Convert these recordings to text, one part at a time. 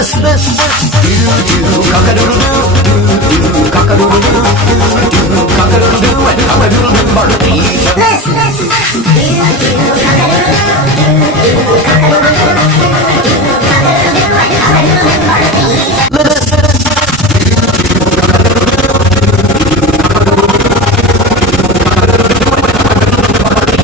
Listen, cock-a-doodle-doo, cock-a-doodle-doo, cock-a-doodle-doo, and how I doodle them barley. Listen, cock-a-doodle-doo, cock-a-doodle-doo, cock-a-doodle-doo, and how I doodle them barley.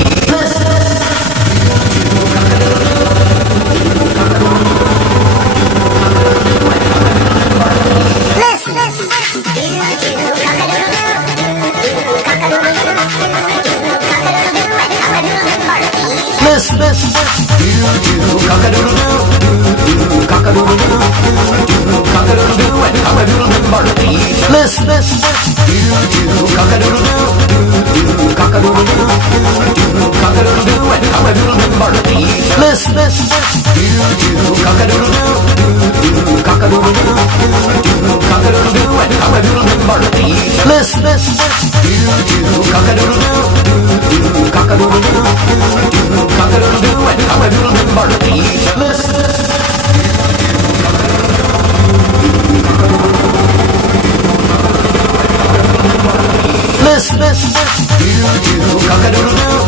Cock-a-doodle-doo, cock-a-doodle-doo, cock-a-doodle-doo, and how I doodle them barley. Listen, cock-a-doodle-doo, cock-a-doodle-doo, cock-a-doodle-doo, and how I doodle them barley. Listen, cock-a-doodle-doo, cock-a-doodle-doo, cock-a-doodle-doo, and how I doodle them barley. Listen, cock-a-doodle-doo, cock-a-doodle-doo, cock-a-doodle-doo, and how I doodle them barley. Listen, cock-a-doodle-doo, cock-a-doodle-doo,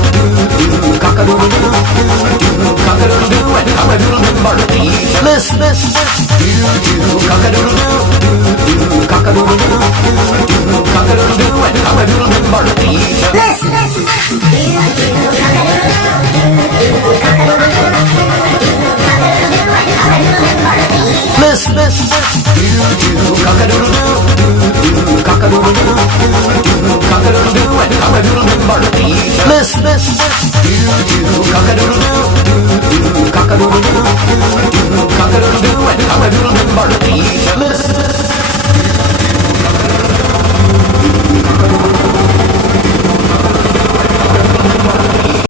cock-a-doodle-doo, and how I doodle them barley. Listen, cock-a-doodle-doo, cock-a-doodle-doo, cock-a-doodle-doo, and how I doodle them barley. Listen, cock-a-doodle-doo, cock-a-doodle-doo, cock-a-doodle-doo, and how I doodle them barley. Listen, cock-a-doodle-doo, cock-a-doodle-doo, cock-a-doodle-doo, and how I doodle them barley. Listen, cock-a-doodle-doo, cock-a-doodle-doo, cock-a-doodle-doo, cock-a-doodle-doo, and how